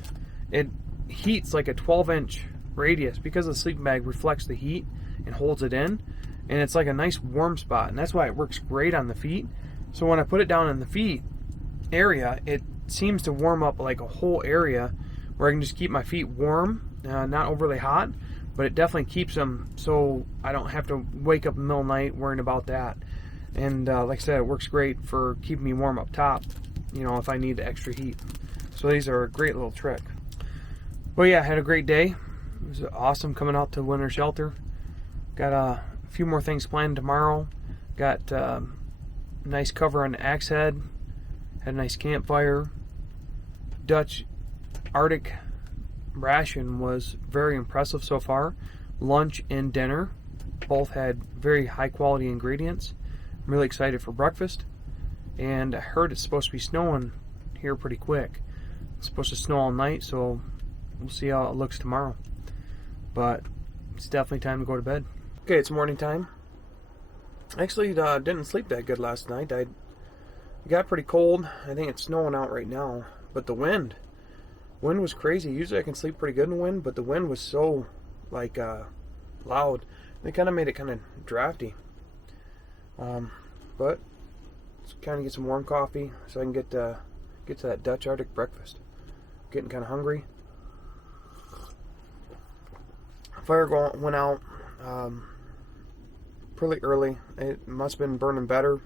it heats like a 12-inch radius, because the sleeping bag reflects the heat and holds it in, and it's like a nice warm spot, and that's why it works great on the feet. So when I put it down in the feet area, it seems to warm up like a whole area where I can just keep my feet warm, not overly hot, but it definitely keeps them so I don't have to wake up in the middle of the night worrying about that. And like I said, it works great for keeping me warm up top, you know, if I need the extra heat. So these are a great little trick. Well, yeah, I had a great day. It was awesome coming out to winter shelter. Got a few more things planned tomorrow. Got a nice cover on the axe head. Had a nice campfire. Dutch Artic Ration was very impressive so far. Lunch and dinner both had very high quality ingredients. I'm really excited for breakfast. And I heard it's supposed to be snowing here pretty quick. It's supposed to snow all night, so we'll see how it looks tomorrow. But it's definitely time to go to bed. Okay, it's morning time. I actually didn't sleep that good last night. It got pretty cold. I think it's snowing out right now. But the wind was crazy. Usually I can sleep pretty good in the wind, but the wind was so like loud. It kind of made it kind of drafty. But let's kind of get some warm coffee so I can get to that Dutch Arctic breakfast. Getting kind of hungry. Fire went out pretty early. It must have been burning better.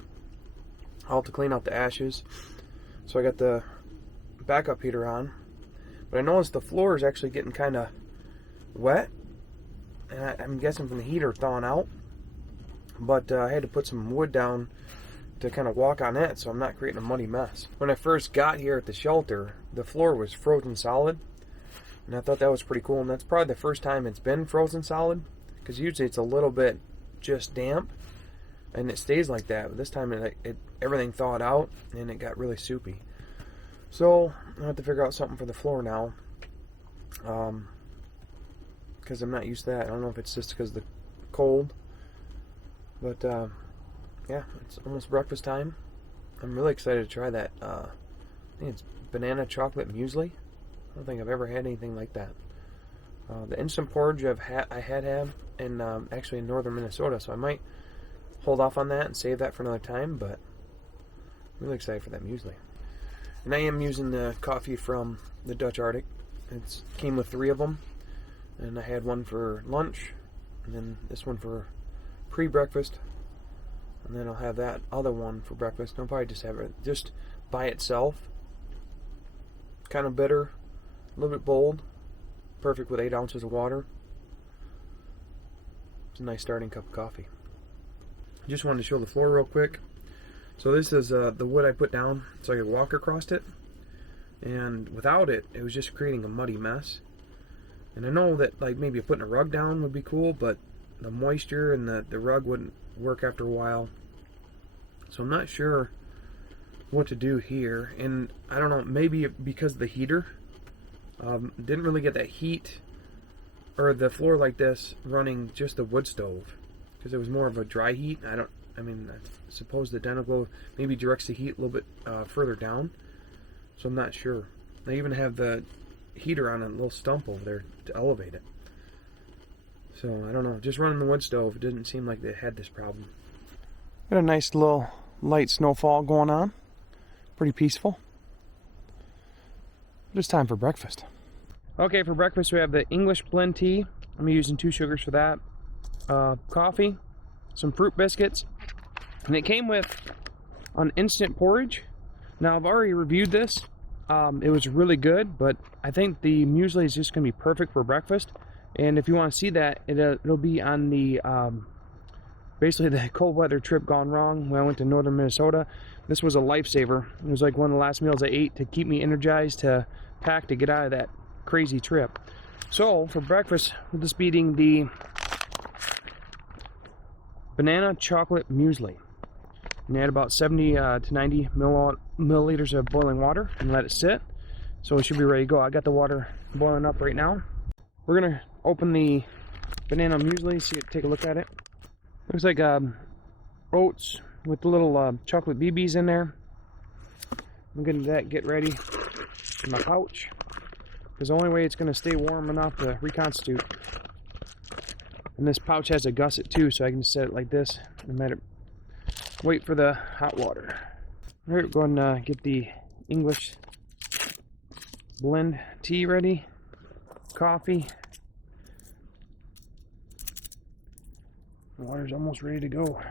I'll have to clean out the ashes. So I got the backup heater on. But I noticed the floor is actually getting kind of wet. And I'm guessing from the heater thawing out. But I had to put some wood down to kind of walk on it so I'm not creating a muddy mess. When I first got here at the shelter, the floor was frozen solid. And I thought that was pretty cool. And that's probably the first time it's been frozen solid. Because usually it's a little bit just damp. And it stays like that. But this time everything thawed out and it got really soupy. So I have to figure out something for the floor now. Because I'm not used to that. I don't know if it's just because of the cold. But yeah, it's almost breakfast time. I'm really excited to try that. I think it's banana chocolate muesli. I don't think I've ever had anything like that. The instant porridge I had in actually in northern Minnesota, so I might hold off on that and save that for another time. But I'm really excited for that muesli. And I am using the coffee from the Dutch Artic. It came with 3 of them, and I had one for lunch, and then this one for pre-breakfast, and then I'll have that other one for breakfast. I'll probably just have it just by itself. Kind of bitter, a little bit bold, perfect with 8 ounces of water. It's a nice starting cup of coffee. Just wanted to show the floor real quick. So this is the wood I put down so I could walk across it, and without it, it was just creating a muddy mess. And I know that like maybe putting a rug down would be cool, but the moisture and the rug wouldn't work after a while. So I'm not sure what to do here. And I don't know, maybe because of the heater, didn't really get that heat or the floor like this running just the wood stove, because it was more of a dry heat. I suppose the dyno glow maybe directs the heat a little bit further down, so I'm not sure. I even have the heater on a little stump over there to elevate it. So I don't know, just running the wood stove, it didn't seem like they had this problem. Got a nice little light snowfall going on. Pretty peaceful. But it's time for breakfast. Okay, for breakfast we have the English blend tea. I'm using 2 sugars for that. Coffee, some fruit biscuits, and it came with an instant porridge. Now I've already reviewed this. It was really good, but I think the muesli is just going to be perfect for breakfast. And if you want to see that, it'll be on the basically the cold weather trip gone wrong when I went to northern Minnesota. This was a lifesaver. It was like one of the last meals I ate to keep me energized to pack to get out of that crazy trip. So for breakfast, we'll just be eating the banana chocolate muesli. And add about 70 to 90 milliliters of boiling water and let it sit. So it should be ready to go. I got the water boiling up right now. We're gonna open the banana muesli, take a look at it. Looks like oats with the little chocolate BBs in there. I'm gonna get ready in my pouch, because the only way it's gonna stay warm enough to reconstitute. And this pouch has a gusset too, so I can just set it like this and let it wait for the hot water. Alright, we're going to get the English blend tea ready. Coffee. The water's almost ready to go.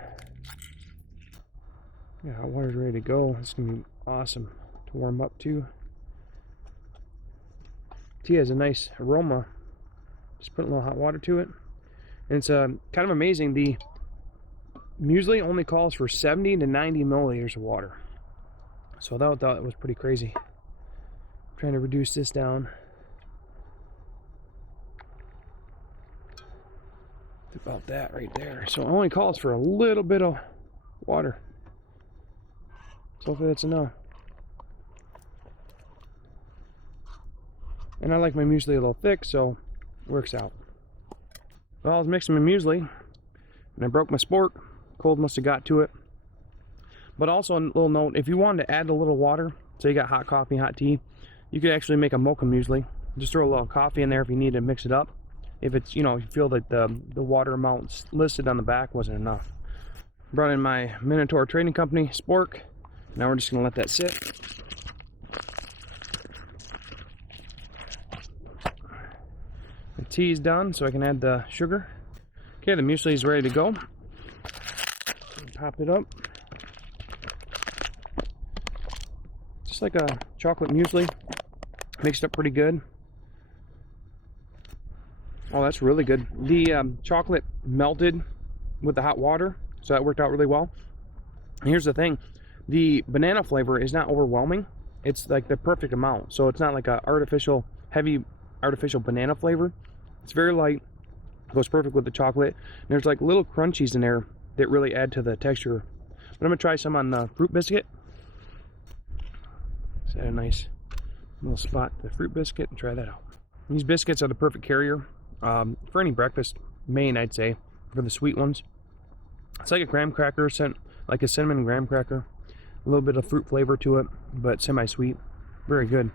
Yeah, hot water's ready to go. It's going to be awesome to warm up to. Tea has a nice aroma. Just put a little hot water to it. And it's kind of amazing. The muesli only calls for 70 to 90 milliliters of water. So I thought it was pretty crazy. I'm trying to reduce this down. It's about that right there. So it only calls for a little bit of water. So hopefully that's enough. And I like my muesli a little thick, so it works out. Well, I was mixing my muesli and I broke my spork. Cold must have got to it. But also a little note, if you wanted to add a little water, so you got hot coffee, hot tea, you could actually make a mocha muesli. Just throw a little coffee in there if you need to mix it up. If it's, you know, if you feel that the water amounts listed on the back wasn't enough. Brought in my Minotaur Trading Company spork. Now we're just gonna let that sit. The tea is done, so I can add the sugar. Okay, the muesli is ready to go. Pop it up. Just like a chocolate muesli. Mixed up pretty good. Oh, that's really good. The chocolate melted with the hot water, so that worked out really well. And here's the thing. The banana flavor is not overwhelming. It's like the perfect amount. So it's not like a heavy artificial banana flavor. It's very light. Goes perfect with the chocolate. And there's like little crunchies in there that really add to the texture. But I'm gonna try some on the fruit biscuit. Just add a nice little spot to the fruit biscuit and try that out. And these biscuits are the perfect carrier for any breakfast main, I'd say, for the sweet ones. It's like a graham cracker, like a cinnamon graham cracker. A little bit of fruit flavor to it, but semi-sweet. Very good.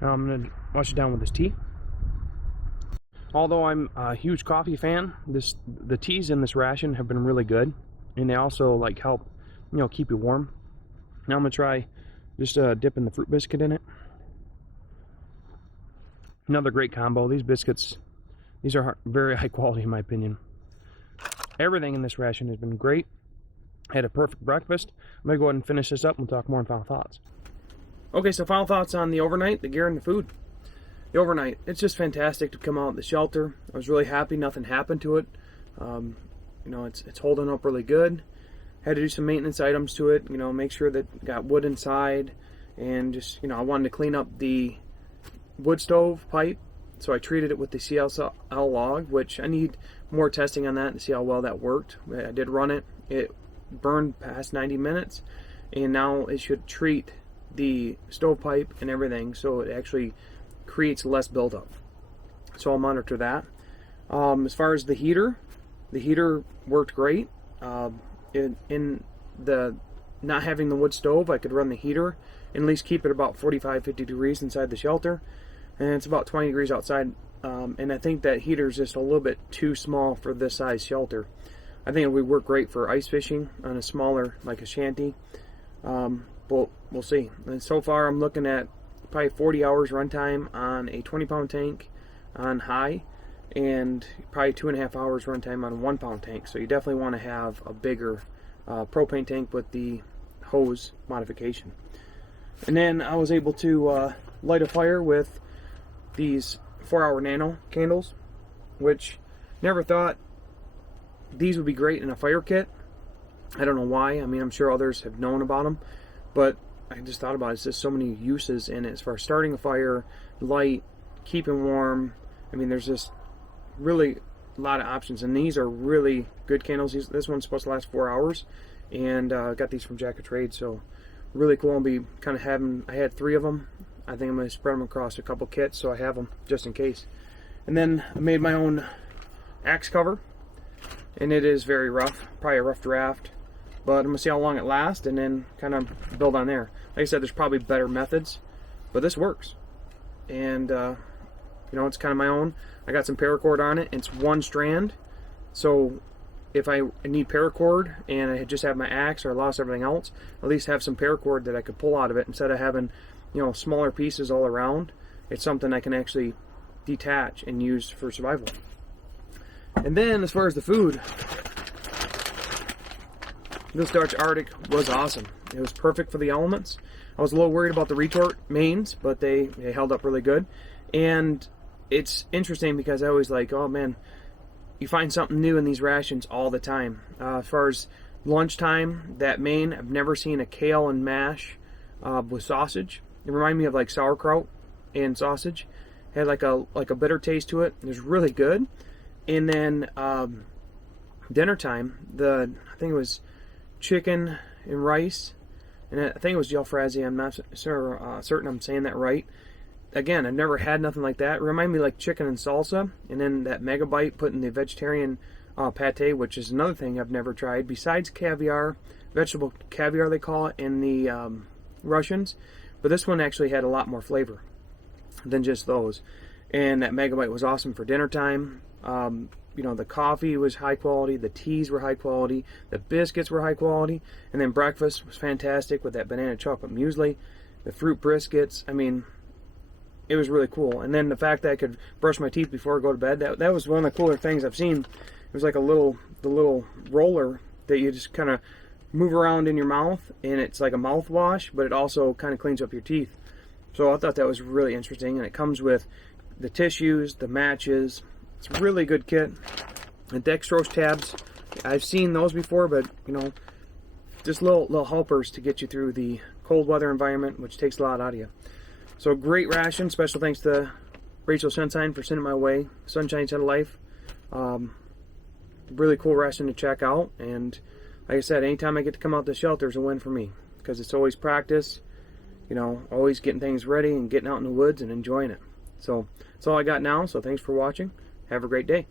Now I'm gonna wash it down with this tea. Although I'm a huge coffee fan, the teas in this ration have been really good, and they also like help, you know, keep you warm. Now I'm gonna try just dipping the fruit biscuit in it. Another great combo. These biscuits, these are very high quality in my opinion. Everything in this ration has been great. Had a perfect breakfast. I'm gonna go ahead and finish this up and we'll talk more on final thoughts. Okay, so final thoughts on the overnight, the gear and the food. The overnight, it's just fantastic to come out of the shelter. I was really happy nothing happened to it. You know, it's holding up really good. Had to do some maintenance items to it, you know, make sure that it got wood inside, and just, you know, I wanted to clean up the wood stove pipe, so I treated it with the CL log, which I need more testing on that to see how well that worked. I did run it. It burned past 90 minutes, and now it should treat the stovepipe and everything, so it actually creates less buildup. So I'll monitor that. As far as the heater worked great. In the not having the wood stove, I could run the heater and at least keep it about 45-50 degrees inside the shelter, and it's about 20 degrees outside and I think that heater is just a little bit too small for this size shelter. I think it would work great for ice fishing on a smaller, like a shanty. But we'll see. And so far I'm looking at probably 40 hours runtime on a 20-pound tank on high, and probably 2.5 hours runtime on a 1-pound tank. So you definitely want to have a bigger propane tank with the hose modification. And then I was able to light a fire with these 4-hour nano candles, which never thought these would be great in a fire kit. I don't know why. I mean, I'm sure others have known about them, but I just thought about it. It's just so many uses in it as far as starting a fire, light, keeping warm. I mean, there's just really a lot of options, and these are really good candles. This one's supposed to last 4 hours, and I got these from Jack of Trade, so really cool. I'll be kind of having, I had 3 of them. I think I'm going to spread them across a couple kits so I have them just in case. And then I made my own axe cover, and it is very rough, probably a rough draft, but I'm going to see how long it lasts and then kind of build on there. Like I said, there's probably better methods, but this works. And you know, it's kind of my own. I got some paracord on it. It's 1 strand, so if I need paracord and I just have my axe or I lost everything else, at least have some paracord that I could pull out of it instead of having, you know, smaller pieces all around. It's something I can actually detach and use for survival. And then as far as the food, this Dutch Artic was awesome. It was perfect for the elements. I was a little worried about the retort mains, but they held up really good. And it's interesting because I always like, oh man, you find something new in these rations all the time. As far as lunchtime, that main, I've never seen a kale and mash with sausage. It reminded me of like sauerkraut and sausage. It had like a bitter taste to it. It was really good. And then dinner time, I think it was chicken and rice, and I think it was jalfrezi. I'm not certain I'm saying that right. Again, I've never had nothing like that. It reminded me like chicken and salsa, and then that megabyte put in the vegetarian pate, which is another thing I've never tried besides caviar, vegetable caviar they call it in the Russians. But this one actually had a lot more flavor than just those. And that megabyte was awesome for dinner time. You know, the coffee was high quality, the teas were high quality, the biscuits were high quality, and then breakfast was fantastic with that banana chocolate muesli, the fruit briskets. I mean, it was really cool. And then the fact that I could brush my teeth before I go to bed, that was one of the cooler things I've seen. It was like the little roller that you just kind of move around in your mouth, and it's like a mouthwash, but it also kind of cleans up your teeth. So I thought that was really interesting, and it comes with the tissues, the matches. It's a really good kit. The dextrose tabs, I've seen those before, but you know, just little helpers to get you through the cold weather environment, which takes a lot out of you. So great ration. Special thanks to Rachel Sunshine for sending my way. Sunshine's Head of Life. Really cool ration to check out. And like I said, anytime I get to come out the shelter is a win for me, because it's always practice. You know, always getting things ready and getting out in the woods and enjoying it. So that's all I got now. So thanks for watching. Have a great day.